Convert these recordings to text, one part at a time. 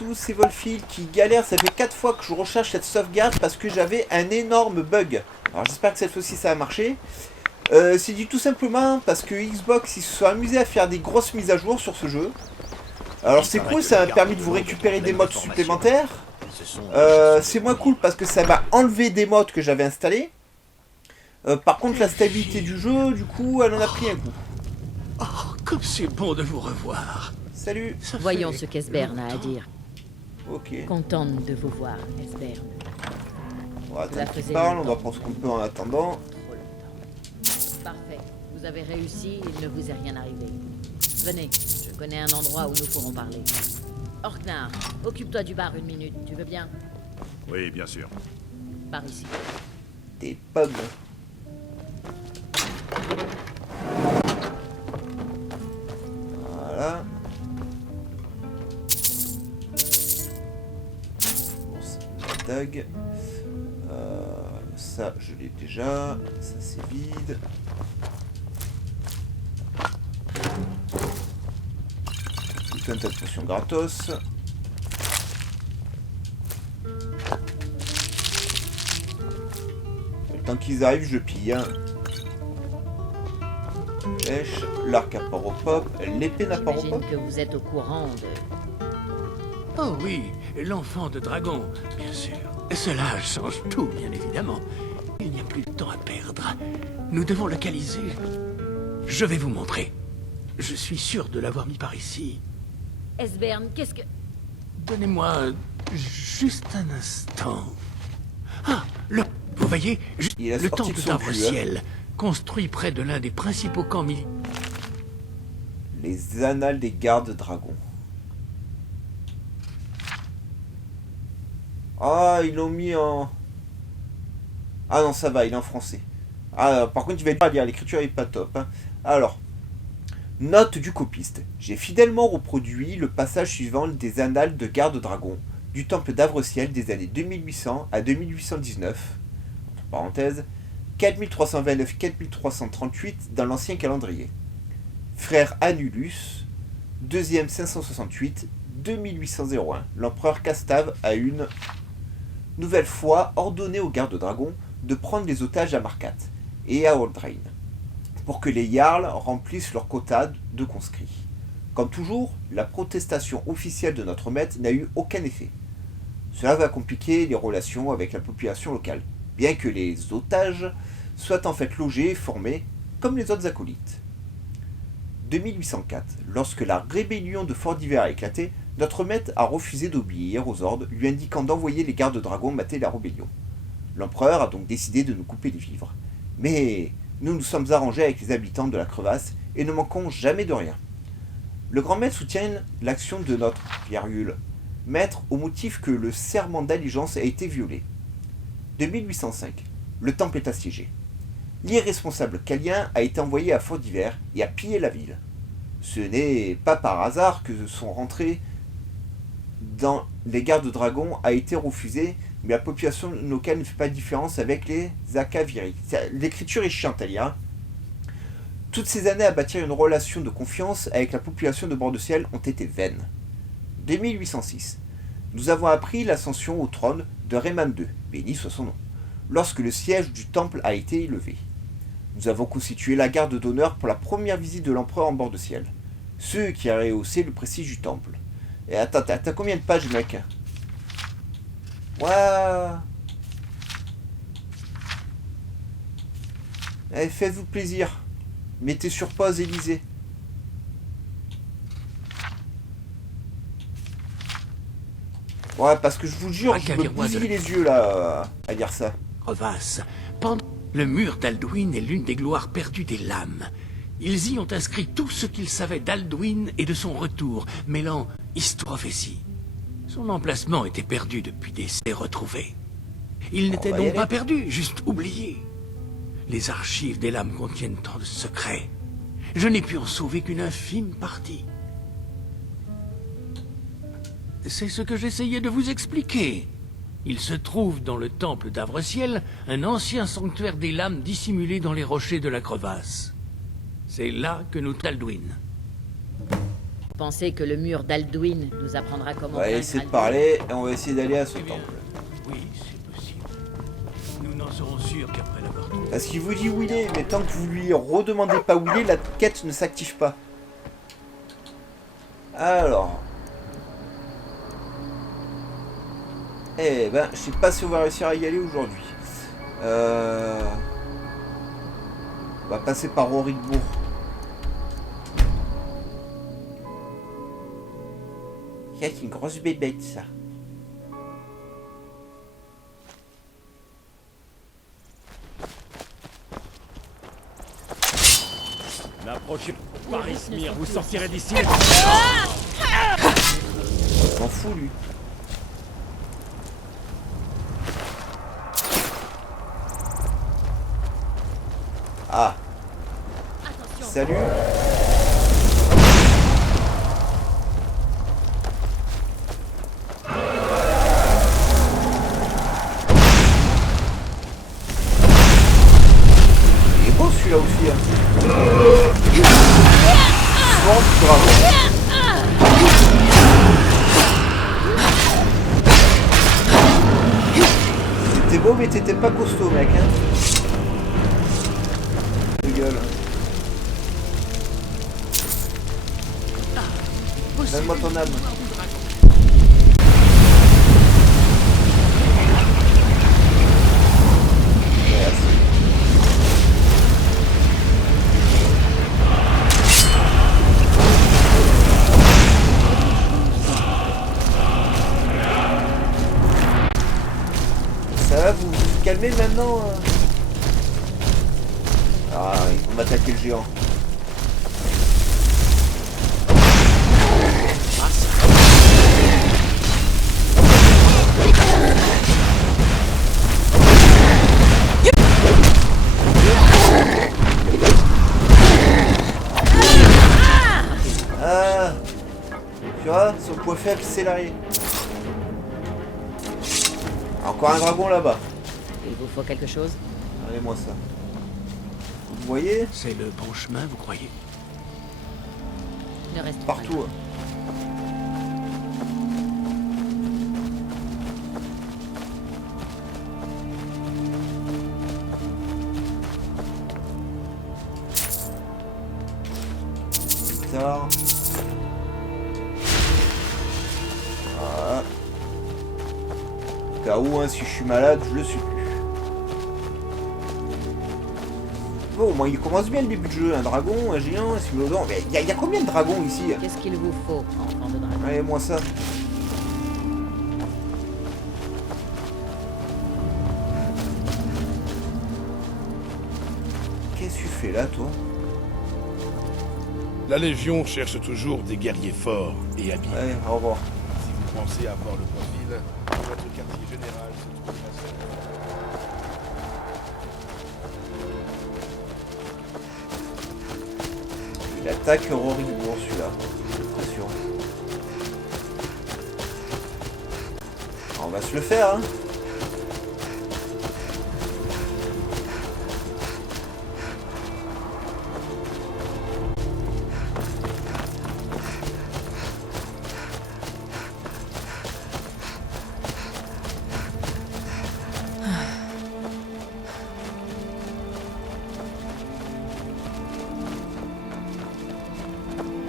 tous, c'est Wolfil qui galère. Ça fait 4 fois que je recherche cette sauvegarde parce que j'avais un énorme bug. Alors j'espère que cette fois-ci ça a marché. C'est dit tout simplement parce que Xbox ils se sont amusés à faire des grosses mises à jour sur ce jeu. Alors c'est cool, ça m'a permis de vous récupérer des mods supplémentaires. C'est moins cool parce que ça m'a enlevé des mods que j'avais installés. Par contre la stabilité du jeu, du coup, elle en a pris un coup. Oh, comme c'est bon de vous revoir. Salut. Voyons ce qu'Esbern a à dire. Ok. Contente de vous voir, Esbern. On va attendre qu'il parle, on va prendre ce qu'on peut en attendant. Trop longtemps. Parfait. Vous avez réussi, il ne vous est rien arrivé. Venez, je connais un endroit où nous pourrons parler. Orknar, occupe-toi du bar 1 minute, tu veux bien? Oui, bien sûr. Par ici. Des pommes. Voilà. Bon, c'est la dague. Ça, je l'ai déjà. Ça, c'est vide. Tout un tas de potions gratos. Le temps qu'ils arrivent, je pille. Hein. Flèche, l'arc à port au pop, l'épée n'a pas au J'imagine pop. que vous êtes au courant de... Oh oui, l'enfant de dragon, bien sûr. Cela change tout, bien évidemment. Il n'y a plus de temps à perdre. Nous devons localiser. Je vais vous montrer. Je suis sûr de l'avoir mis par ici. Esbern, qu'est-ce que... Donnez-moi juste un instant. Ah, vous voyez, Il a le sorti temple de son cul, d'Arbre-Ciel, construit près de l'un des principaux camps militaires. Les annales des gardes dragons. Ah, ils l'ont mis en... Ah non, ça va, il est en français. Ah, par contre, il va pas lire, l'écriture est pas top. Hein. Alors, note du copiste. J'ai fidèlement reproduit le passage suivant des annales de garde dragon du temple d'Avre-Ciel des années 2800 à 2819, entre parenthèses, 4329-4338 dans l'ancien calendrier. Frère Annulus, deuxième 568, 2801, l'empereur Castave a une nouvelle fois ordonné aux gardes dragons de prendre les otages à Markat et à Oldrain, pour que les Jarls remplissent leur quota de conscrits. Comme toujours, la protestation officielle de notre maître n'a eu aucun effet. Cela va compliquer les relations avec la population locale, bien que les otages soient en fait logés et formés comme les autres acolytes. 2804, lorsque la rébellion de Fort d'Hiver a éclaté, notre maître a refusé d'obéir aux ordres, lui indiquant d'envoyer les gardes dragons mater la rébellion. L'empereur a donc décidé de nous couper les vivres. Mais nous nous sommes arrangés avec les habitants de la crevasse et ne manquons jamais de rien. Le grand maître soutient l'action de notre virgule maître au motif que le serment d'allégeance a été violé. 2805, le temple est assiégé. L'irresponsable Kalien a été envoyé à Fort d'Hiver et a pillé la ville. Ce n'est pas par hasard que son rentrée dans les gardes dragons a été refusée, mais la population locale ne fait pas de différence avec les Akaviri. L'écriture est chiante à lire. Toutes ces années à bâtir une relation de confiance avec la population de Bord-de-Ciel ont été vaines. 2806. Nous avons appris l'ascension au trône de Rayman II, béni soit son nom, lorsque le siège du temple a été élevé. Nous avons constitué la garde d'honneur pour la première visite de l'empereur en Bord-de-Ciel, ce qui a rehaussé le prestige du temple. Et attends, t'as combien de pages, mec? Waouh. Allez, faites-vous plaisir. Mettez sur pause et lisez. Ouais, parce que je vous jure, je me bousille les yeux, là, à lire ça. Crevasse. Le mur d'Alduin est l'une des gloires perdues des lames. Ils y ont inscrit tout ce qu'ils savaient d'Alduin et de son retour, mêlant histoire-prophétie. Son emplacement était perdu depuis des siècles retrouvés. Il n'était donc pas perdu, juste oublié. Les archives des lames contiennent tant de secrets. Je n'ai pu en sauver qu'une infime partie. C'est ce que j'essayais de vous expliquer. Il se trouve dans le temple d'Avre-Ciel un ancien sanctuaire des lames dissimulé dans les rochers de la crevasse. C'est là que nous Alduin. pensez que le mur d'Alduin nous apprendra comment On va vaincre essayer de Alduin? parler et on va essayer d'aller à ce Eh bien, temple. oui, c'est possible. Nous n'en serons sûrs qu'après l'avoir trouvé. Parce qu'il vous dit où il est, mais tant que vous lui redemandez pas où il est, la quête ne s'active pas. Alors. Eh ben, je sais pas si on va réussir à y aller aujourd'hui. On va passer par Aurigbourg. C'est une grosse bébête, ça. N'approchez pas, Ismir, vous sortirez d'ici. On s'en fout, lui. Ah, Attention. salut. Il est beau celui-là aussi. Hein. Swamp Dragon. T'étais beau mais t'étais pas costaud, mec. Hein. De gueule. Donne-moi ton âme. Merci. Ça va, vous vous calmez maintenant Ah, ils vont m'attaquer le géant. Ah, tu vois, son point faible, c'est l'arrêt. Encore un dragon là-bas. Il vous faut quelque chose? Allez-moi ça. Vous voyez? C'est le bon chemin, vous croyez? Ne reste Partout. Tard. Voilà. Au cas où, hein, si je suis malade, je le suis plus. Bon, au moins il commence bien le début de jeu. Un dragon, un géant, un sylodon. Mais il y a combien de dragons ici? Qu'est-ce qu'il vous faut, enfant de dragon? Allez, moi ça. Qu'est-ce que tu fais là, toi? La Légion cherche toujours des guerriers forts et habiles. Ouais, au revoir. Si vous pensez avoir le profil, votre quartier général se trouve à cette... Il attaque Aurigbourg, celui-là. J'ai l'impression. On va se le faire, hein.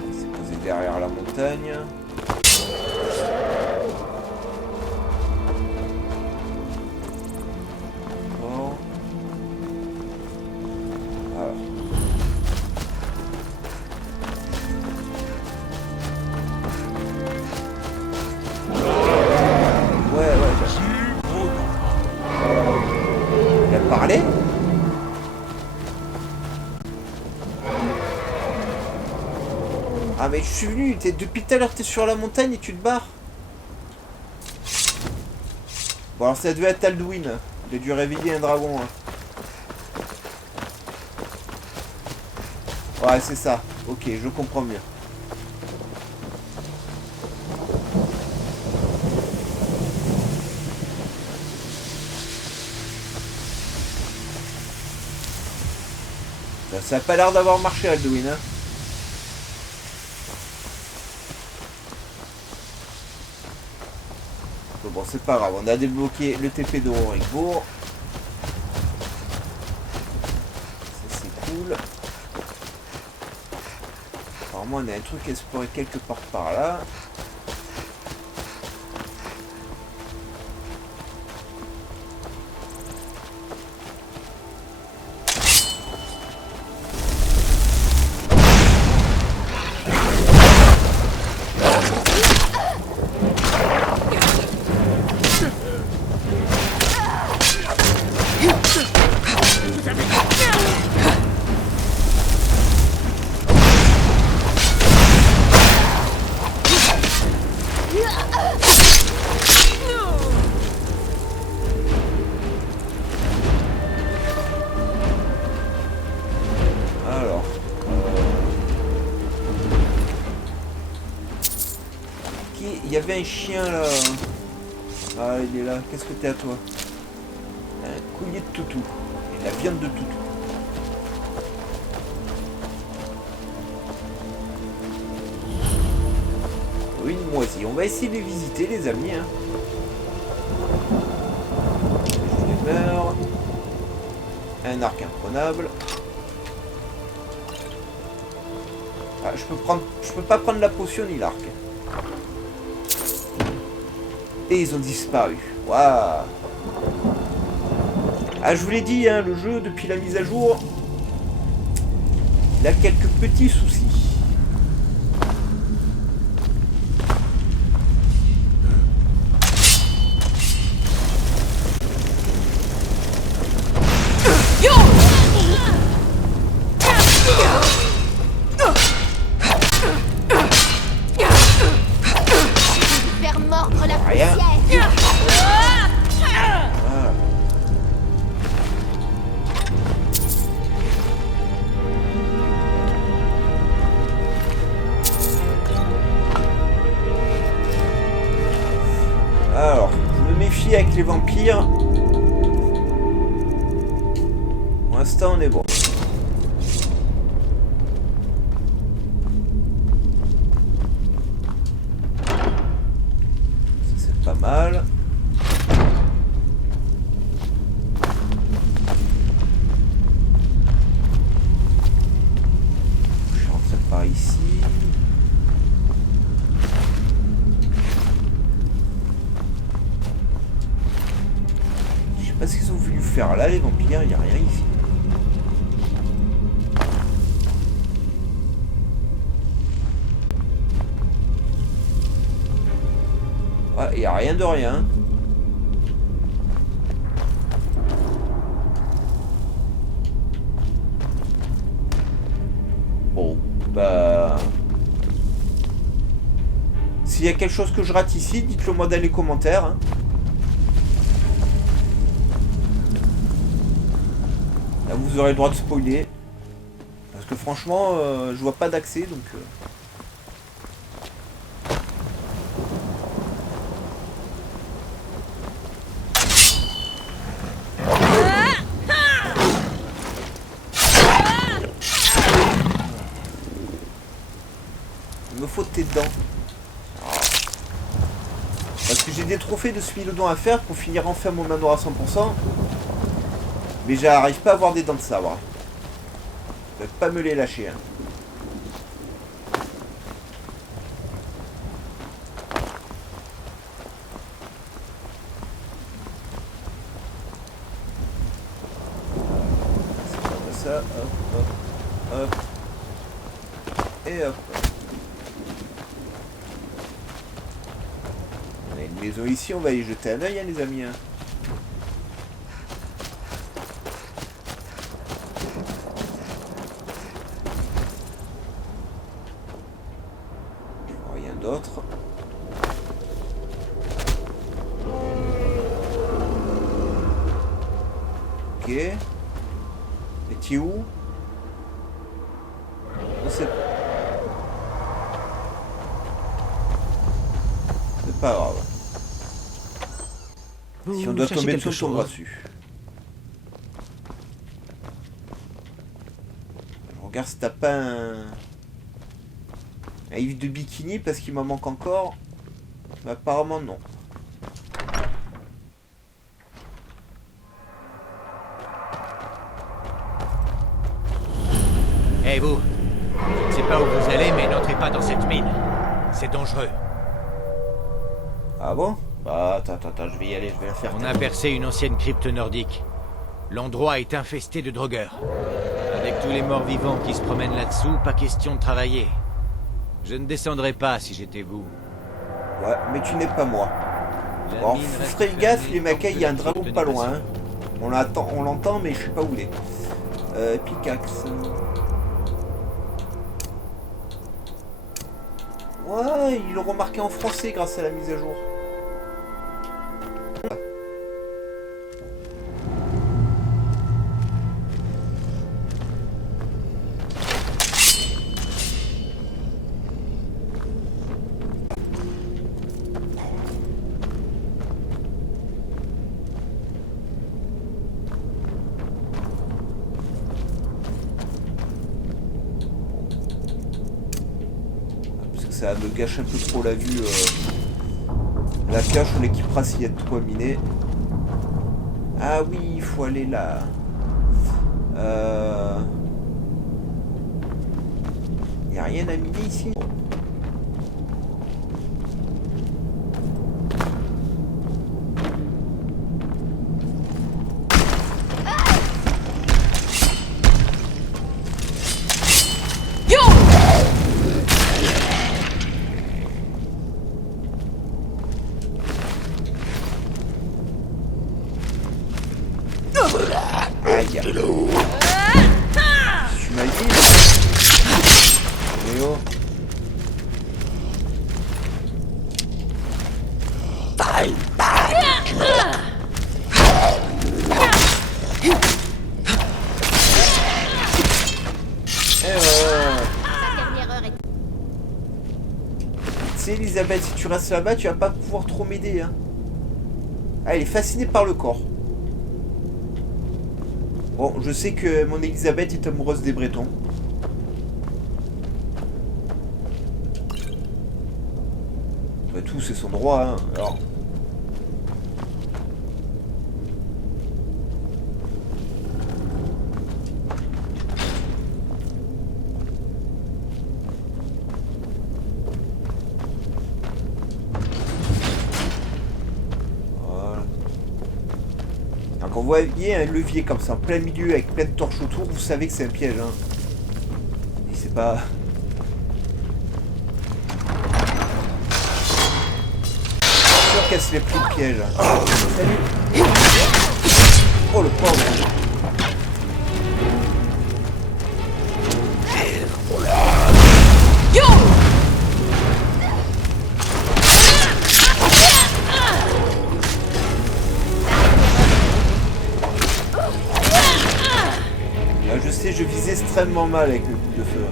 Il s'est posé derrière la montagne. Bon. Alors. Ouais, il a parlé? Ah mais je suis venu, depuis tout à l'heure t'es sur la montagne et tu te barres. Bon alors ça devait être Alduin, il a dû réveiller un dragon. Hein. Ouais c'est ça, ok je comprends mieux. Ça a pas l'air d'avoir marché Alduin hein. bon, c'est pas grave. On a débloqué le TP de Rorickbourg. Ça, c'est cool. Apparemment, on a un truc à explorer quelque part par là. Il y avait un chien là. Ah, il est là. Qu'est-ce que t'es à toi? Un collier de toutou. Et la viande de toutou. Oui, une moisie. On va essayer de les visiter, les amis. Hein. Je les meurs. Un arc imprenable. Ah, je peux pas prendre la potion ni l'arc. Et ils ont disparu. Waouh. Ah, je vous l'ai dit, hein, le jeu, depuis la mise à jour, il a quelques petits soucis. Faire mordre la Rien. poussière. Alors, je me méfie avec les vampires. Pour l'instant, on est bon. Ça, c'est pas mal. Je suis rentré par ici. Je sais pas ce qu'ils ont voulu faire là, les vampires, il n'y a rien ici. Ah, il n'y a rien de rien. Bon, bah... S'il y a quelque chose que je rate ici, dites-le moi dans les commentaires. Hein. Là, vous aurez le droit de spoiler. Parce que franchement, je vois pas d'accès, donc... Il me faut tes dents. Ah. Parce que j'ai des trophées de Smilodon à faire pour finir enfin mon manoir à 100%. Mais j'arrive pas à avoir des dents de sabre. Ils peuvent pas me les lâcher. Hein. C'est comme ça. Hop, hop, hop. Et hop. On a une maison ici, on va y jeter un oeil, hein, les amis. Hein. Rien d'autre. Ok. Et tu es où? On sait pas. C'est pas grave. Si on doit tomber dessus, on tombera dessus. Je regarde si t'as pas un livre de bikini parce qu'il m'en manque encore. Mais apparemment non. Eh vous, je ne sais pas où vous allez, mais n'entrez pas dans cette mine. C'est dangereux. Ah bon? Bah attends, je vais y aller, je vais la faire. On a percé une ancienne crypte nordique. L'endroit est infesté de drogueurs. Avec tous les morts vivants qui se promènent là-dessous, pas question de travailler. Je ne descendrai pas si j'étais vous. Ouais, mais tu n'es pas moi. La Bon, mine reste ferez gaffe, fermée les tant macailles, que il y a un la drapeau crypte pas n'est loin. sûre. Hein. On l'entend, mais je sais pas où il est. Pickaxe. Ouais, ils l'ont remarqué en français grâce à la mise à jour. Parce que ça me gâche un peu trop la vue. La pioche, on équipera s'il y a de quoi miner. Ah oui, il faut aller là. Il n'y a rien à miner ici. Aïe. Tu m'as dit. Eh oh. Tu sais, Elisabeth, si tu restes là-bas, tu vas pas pouvoir trop m'aider. Hein. Ah, elle est fascinée par le corps. Bon, je sais que mon Elisabeth est amoureuse des Bretons. Après tout, c'est son droit, hein. Alors... Quand vous voyez un levier comme ça en plein milieu avec plein de torches autour, vous savez que c'est un piège. Hein. Et c'est pas... Je suis sûr qu'elle se l'est pris le piège. Salut. Oh le pauvre. Je sais, je vise extrêmement mal avec le coup de feu.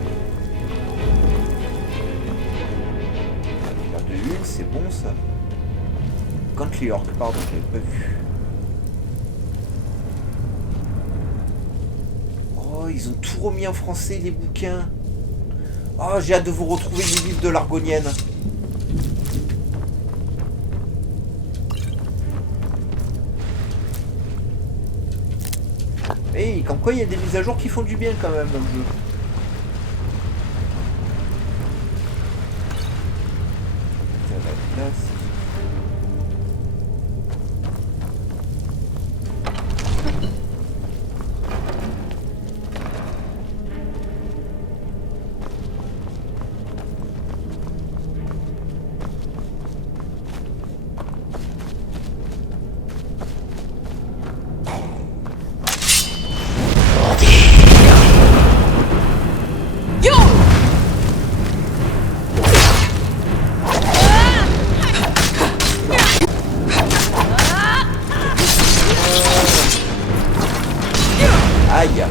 De une, c'est bon ça. Contre les orques, pardon, je l'avais pas vu. Oh, ils ont tout remis en français, les bouquins. Oh, j'ai hâte de vous retrouver les livres de l'Argonienne. Hey, comme quoi il y a des mises à jour qui font du bien quand même dans le jeu. Ça va être place. Aïe.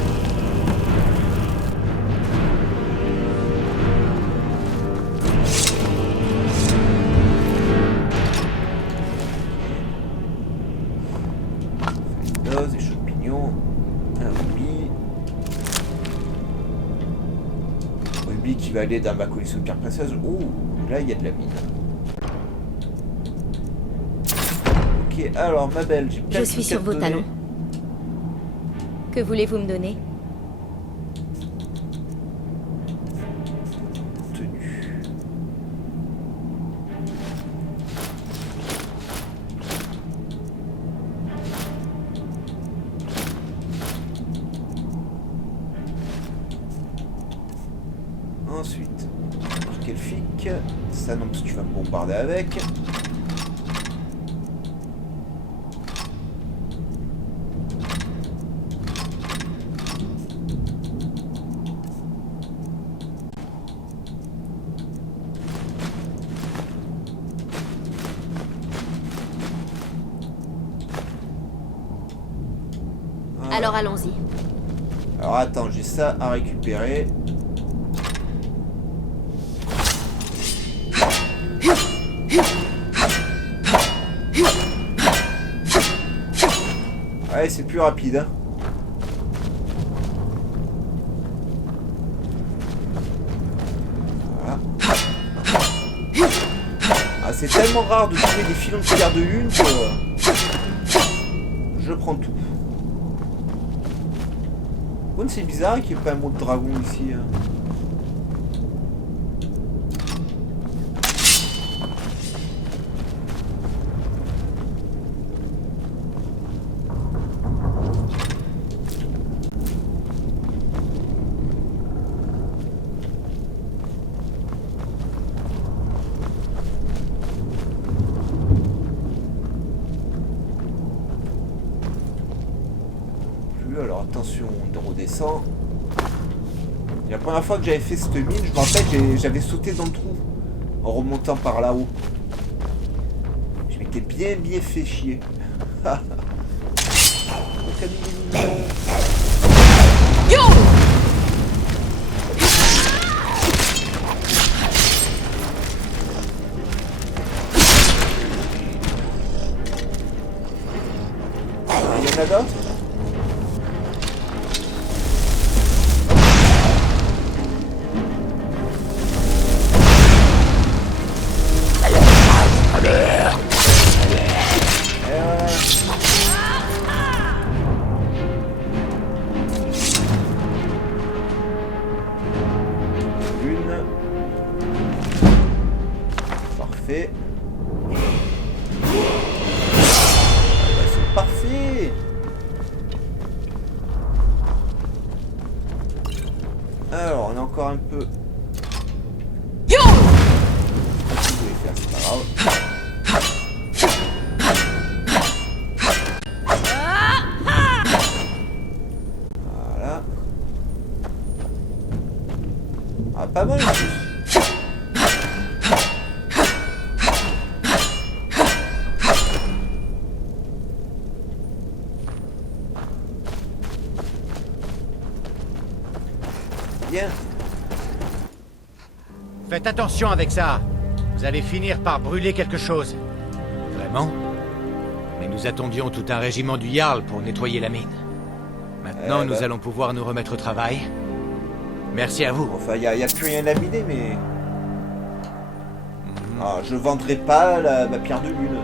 Dose et champignons. Un rubis. Rubis qui va aller dans ma collection de pierres précieuses. Oh, là il y a de la mine. Ok, alors ma belle, j'ai plein Je de suis trucs à sur te vos donner. talons. Que voulez-vous me donner? Ensuite, quel flic? Ça non, parce que tu vas me bombarder avec. Alors allons-y. Alors attends, j'ai ça à récupérer. Ouais, c'est plus rapide. Hein. Voilà. Ah, c'est tellement rare de trouver des filons de pierre de lune que je prends tout. C'est bizarre qu'il n'y ait pas un mot de dragon ici. Hein. Alors attention, on redescend. Et la première fois que j'avais fait cette mine, je me rappelle, j'avais sauté dans le trou en remontant par là-haut. Je m'étais bien fait chier. Yo! Il y en a d'autres? Parfait. C'est parfait. Alors, on a encore un peu. Yo! Je voulais faire, c'est pas grave. Voilà. Ah, pas mal en plus. Bien. Faites attention avec ça. Vous allez finir par brûler quelque chose. Vraiment? Mais nous attendions tout un régiment du Jarl pour nettoyer la mine. Maintenant, nous allons pouvoir nous remettre au travail. Merci à vous. Enfin, il n'y a plus rien à miner, mais... Ah, je vendrai pas ma pierre de lune.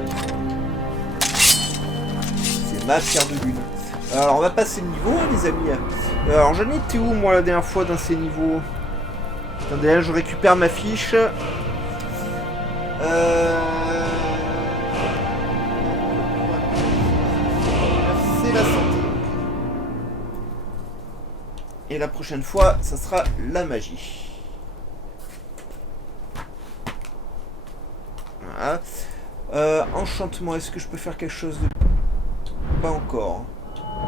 C'est ma pierre de lune. Alors, on va passer le niveau, hein, les amis. Alors, j'en étais où, moi, la dernière fois, dans ces niveaux? Attendez, là, je récupère ma fiche. C'est la santé. Et la prochaine fois, ça sera la magie. Voilà. Enchantement, est-ce que je peux faire quelque chose de... Pas encore.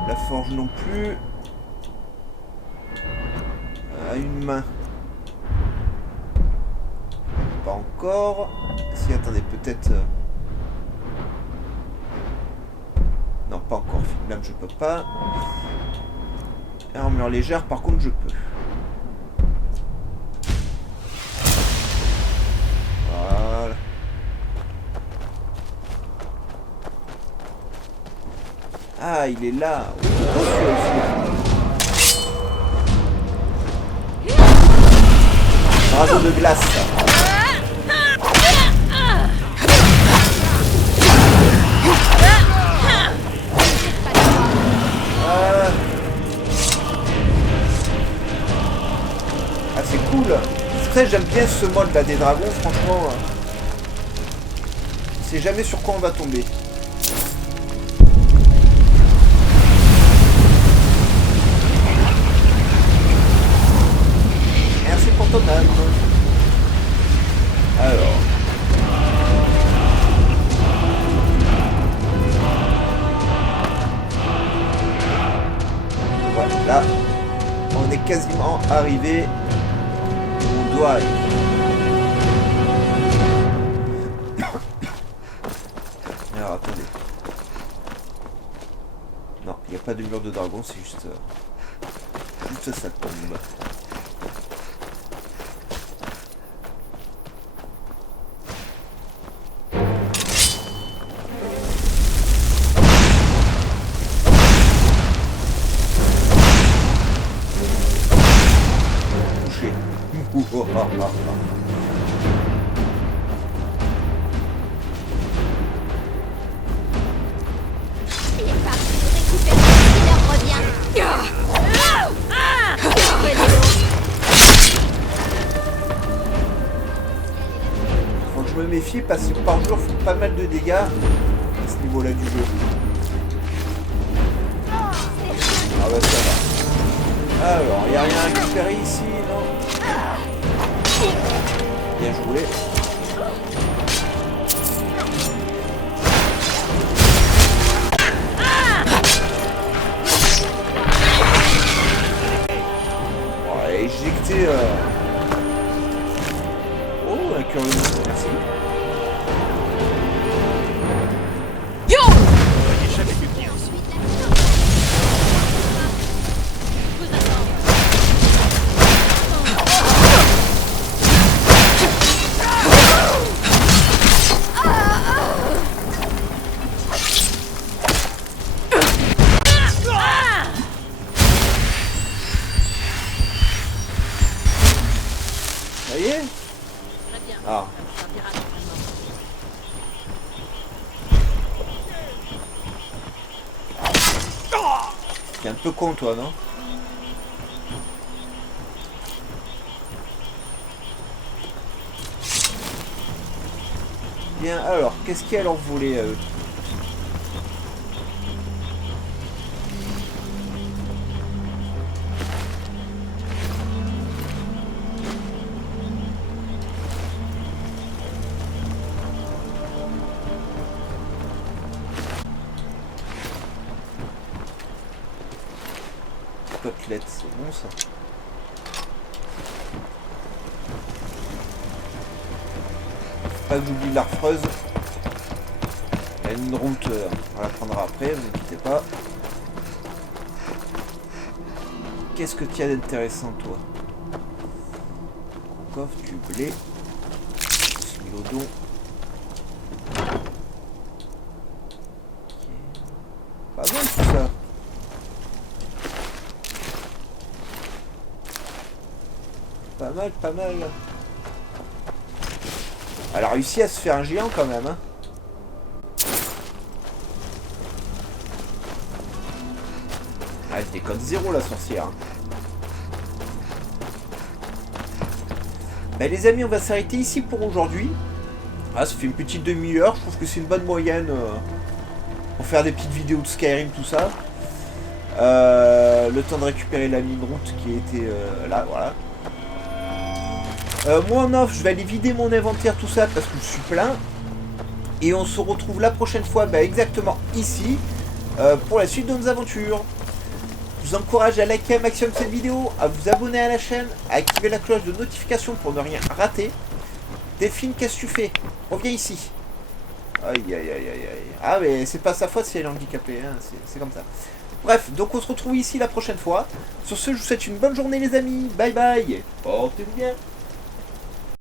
La forge non plus. Une main. Pas encore. Si, attendez, peut-être... Non, pas encore. Lame, je peux pas. Armure légère, par contre, je peux. Voilà. Ah, il est là. Oh, dragon de glace. Ah, c'est cool. C'est très, j'aime bien ce mode là des dragons, franchement. C'est jamais sur quoi on va tomber. Merci pour ton âme. Là, on est quasiment arrivé où on doit aller. Alors, attendez. Non, il n'y a pas de mur de dragon, c'est juste ça tombe. Touché. Il est parti récupérer ce qui leur revient. Faut que je me méfie parce que par jour font pas mal de dégâts à ce niveau-là du jeu. Ah bah ça va. Alors, il n'y a rien à récupérer ici, non? Bien joué. On va éjecter... Oh, un curieux, merci. Yo! Ça y est? Très bien. Ah. Ça me servira certainement. T'es un peu con, toi, non? Bien, alors, qu'est-ce qu'il y a à leur voler à eux? Côtelette, c'est bon ça. Faut pas que j'oublie l'arfreuse. Il y a une route, on la prendra après, vous inquiétez pas. Qu'est-ce que tu as d'intéressant, toi? Coffre, du blé. Smilodon. Pas mal tout ça. Pas mal, pas mal. Elle a réussi à se faire un géant quand même, hein. Ah, elle déconne zéro la sorcière. Hein. Ben, les amis, on va s'arrêter ici pour aujourd'hui. Ah, ça fait une petite demi-heure. Je trouve que c'est une bonne moyenne pour faire des petites vidéos de Skyrim, tout ça. Le temps de récupérer la mine route qui était là, voilà. Moi en off, je vais aller vider mon inventaire, tout ça, parce que je suis plein. Et on se retrouve la prochaine fois, bah, exactement ici, pour la suite de nos aventures. Je vous encourage à liker un maximum cette vidéo, à vous abonner à la chaîne, à activer la cloche de notification pour ne rien rater. Delphine, qu'est-ce que tu fais? Reviens ici. Aïe aïe aïe aïe aïe. Ah mais c'est pas sa faute si elle est handicapée, hein. C'est comme ça. Bref, donc on se retrouve ici la prochaine fois. Sur ce, je vous souhaite une bonne journée les amis. Bye bye. Portez-vous bien.